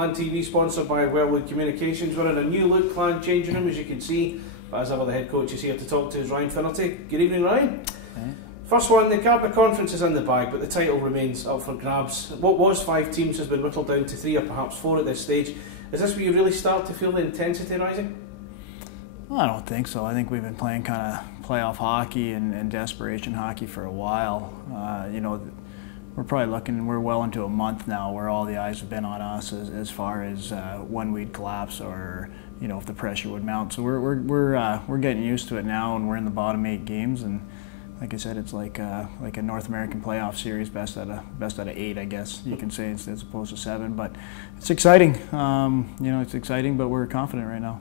Clan TV, sponsored by Wellwood Communications. We're in a new look Clan changing room, as you can see. But as ever, the head coach is here to talk to is Ryan Finnerty. Good evening, Ryan. Hey. First one, the Cardiff Conference is in the bag, but the title remains up for grabs. What was 5 teams has been whittled down to 3 or perhaps 4 at this stage. Is this where you really start to feel the intensity rising? Well, I don't think so. I think we've been playing kind of playoff hockey and desperation hockey for a while. We're probably looking, we're well into a month now where all the eyes have been on us as far as when we'd collapse or, if the pressure would mount. So we're getting used to it now, and we're in the bottom 8 games, and like I said, it's like a North American playoff series, best out of 8, I guess you can say, as opposed to 7. But it's exciting. It's exciting, but we're confident right now.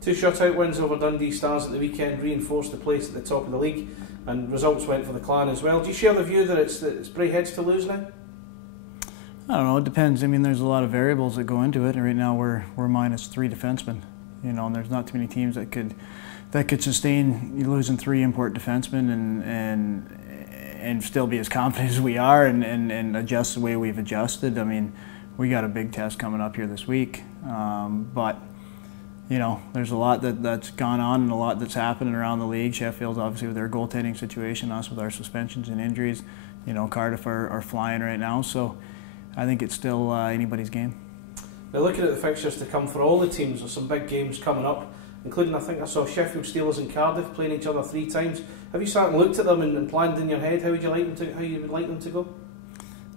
2 shutout wins over Dundee Stars at the weekend reinforced the place at the top of the league, and results went for the Clan as well. Do you share the view that it's Braeheads to lose now? I don't know. It depends. I mean, there's a lot of variables that go into it, and right now we're minus 3 defensemen. And there's not too many teams that could sustain losing 3 import defensemen and still be as confident as we are and adjust the way we've adjusted. I mean, we got a big test coming up here this week, but there's a lot that's gone on and a lot that's happening around the league. Sheffield's obviously with their goaltending situation, us with our suspensions and injuries. Cardiff are flying right now, so I think it's still anybody's game. Now, looking at the fixtures to come for all the teams, there's some big games coming up, including, I think I saw Sheffield Steelers and Cardiff playing each other 3 times. Have you sat and looked at them and planned in your head how you would like them to go?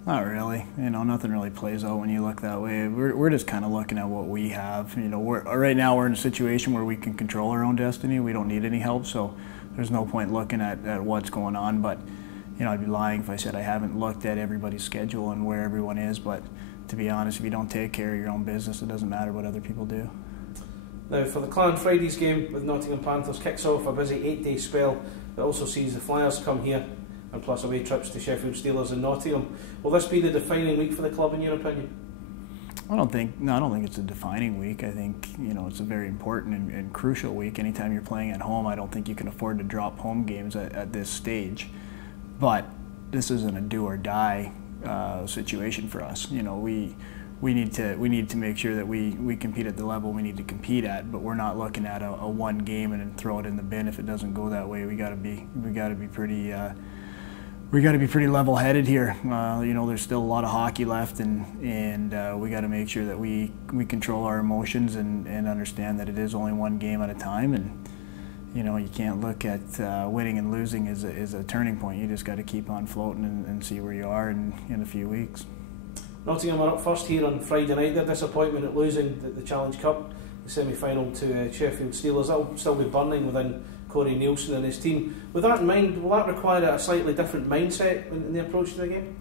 Not really. Nothing really plays out when you look that way. We're just kind of looking at what we have. Right now we're in a situation where we can control our own destiny. We don't need any help, so there's no point looking at what's going on. But I'd be lying if I said I haven't looked at everybody's schedule and where everyone is. But to be honest, if you don't take care of your own business, it doesn't matter what other people do. Now, for the Clan, Friday's game with Nottingham Panthers kicks off a busy 8-day spell that also sees the Flyers come here, and plus away trips to Sheffield Steelers and Nottingham. Will this be the defining week for the club, in your opinion? I don't think it's a defining week. I think it's a very important and crucial week. Anytime you're playing at home, I don't think you can afford to drop home games at this stage. But this isn't a do or die situation for us. We need to make sure that we compete at the level we need to compete at, but we're not looking at a one game and then throw it in the bin if it doesn't go that way. We got to be pretty level-headed here. There's still a lot of hockey left, and we got to make sure that we control our emotions and understand that it is only one game at a time. And you can't look at winning and losing as a turning point. You just got to keep on floating and see where you are in a few weeks. Nottingham are up first here on Friday night. Their disappointment at losing the Challenge Cup, the semi-final to Sheffield Steelers, that'll still be burning within Corey Nielsen and his team. With that in mind, will that require a slightly different mindset in the approach to the game?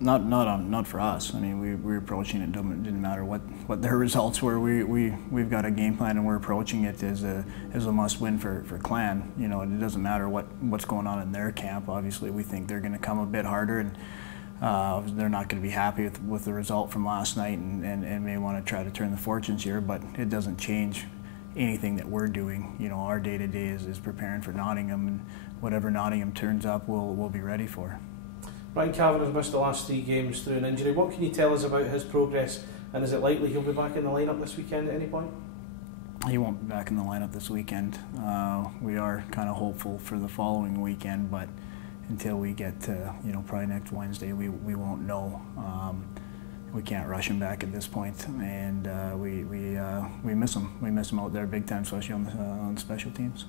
Not for us. I mean, we're approaching it. Didn't matter what their results were. We've got a game plan, and we're approaching it as a must-win for Clan. It doesn't matter what's going on in their camp. Obviously, we think they're going to come a bit harder, and they're not going to be happy with the result from last night, and may want to try to turn the fortunes here. But it doesn't change anything that we're doing. Our day-to-day is preparing for Nottingham, and whatever Nottingham turns up, we'll be ready for. Ryan Cavan has missed the last 3 games through an injury. What can you tell us about his progress, and is it likely he'll be back in the lineup this weekend at any point? He won't be back in the lineup this weekend. We are kind of hopeful for the following weekend, but until we get to probably next Wednesday, we won't know. We can't rush him back at this point, and we miss him. We miss him out there big time, especially on special teams.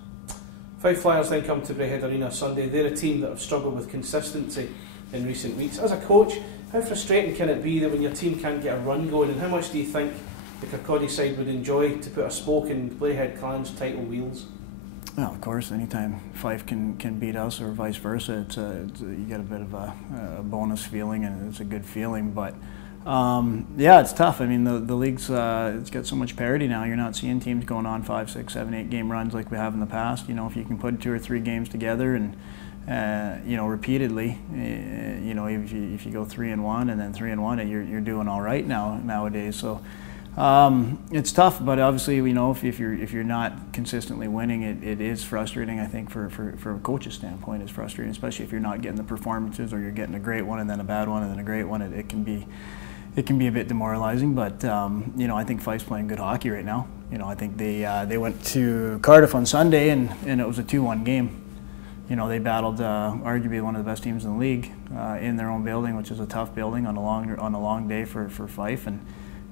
5 Flyers then come to Braehead Arena Sunday. They're a team that have struggled with consistency in recent weeks. As a coach, how frustrating can it be that when your team can't get a run going, and how much do you think the Kirkcaldy side would enjoy to put a spoke in Braehead Clan's title wheels? Well, of course, anytime Fife can beat us or vice versa, you get a bit of a bonus feeling, and it's a good feeling. But yeah, it's tough. I mean, the league's it's got so much parity now. You're not seeing teams going on 5, 6, 7, 8 game runs like we have in the past. If you can put 2 or 3 games together and repeatedly, if you go 3-1 and then 3-1, you're doing all right nowadays. So it's tough, but obviously if you're not consistently winning, it is frustrating. I think from a coach's standpoint, it's frustrating, especially if you're not getting the performances, or you're getting a great one and then a bad one and then a great one. It it can be a bit demoralizing. But you know, I think Fife's playing good hockey right now. You know, I think they went to Cardiff on Sunday and it was a 2-1 game. You know, they battled arguably one of the best teams in the league in their own building, which is a tough building on a long day for Fife, and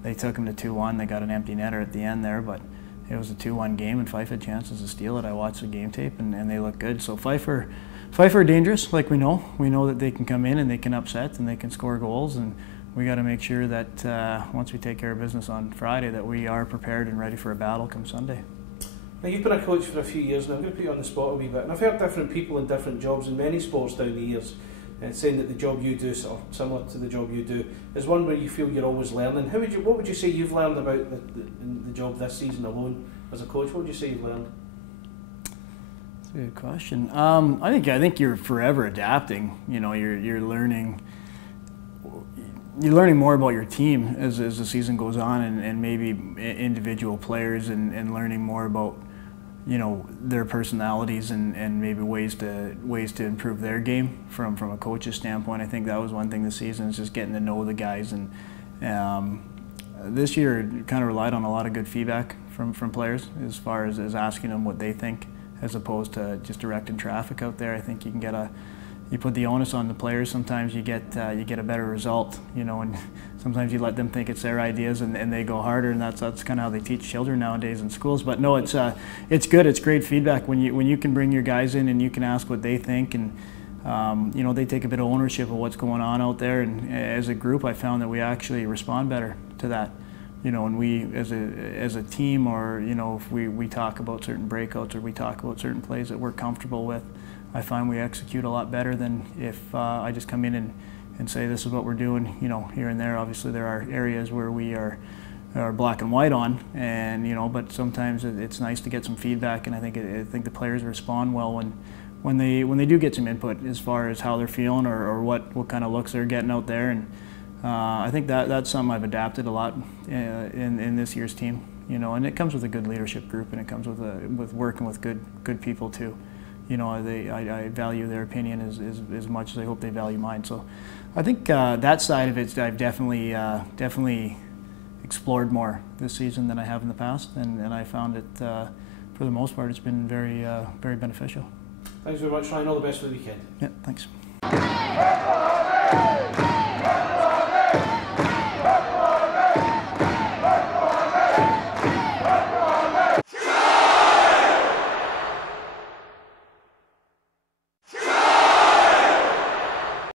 they took them to 2-1. They got an empty netter at the end there, but it was a 2-1 game, and Fife had chances to steal it. I watched the game tape, and they look good. So Fife are dangerous, like we know. We know that they can come in and they can upset and they can score goals, and we got to make sure that once we take care of business on Friday, that we are prepared and ready for a battle come Sunday. Now, you've been a coach for a few years, and I'm going to put you on the spot a wee bit. And I've heard different people in different jobs in many sports down the years saying that the job you do, sort of similar to the job you do, is one where you feel you're always learning. What would you say you've learned about the job this season alone as a coach? What would you say you've learned? That's a good question. I think you're forever adapting. You know, you're learning. You're learning more about your team as the season goes on, and maybe individual players, and learning more about, you know, their personalities and maybe ways to improve their game from a coach's standpoint. I think that was one thing this season, is just getting to know the guys, and this year kind of relied on a lot of good feedback from players as far as asking them what they think, as opposed to just directing traffic out there. I think you can get you put the onus on the players. Sometimes you get a better result, you know, and sometimes you let them think it's their ideas and they go harder, and that's kind of how they teach children nowadays in schools. But no, it's good. It's great feedback when you can bring your guys in and you can ask what they think, and you know, they take a bit of ownership of what's going on out there. And as a group, I found that we actually respond better to that. You know, and we as a team, or you know, if we talk about certain breakouts or we talk about certain plays that we're comfortable with, I find we execute a lot better than if I just come in and say this is what we're doing. You know, here and there, obviously there are areas where we are black and white on, and you know, but sometimes it's nice to get some feedback, and I think the players respond well when they do get some input as far as how they're feeling or what kind of looks they're getting out there, and I think that's something I've adapted a lot in this year's team. You know, and it comes with a good leadership group, and it comes with working with good people too. You know, I value their opinion as much as I hope they value mine. So I think that side of it I've definitely explored more this season than I have in the past, and I found it for the most part it's been very beneficial. Thanks very much, Ryan. All the best for the weekend. Yeah, thanks.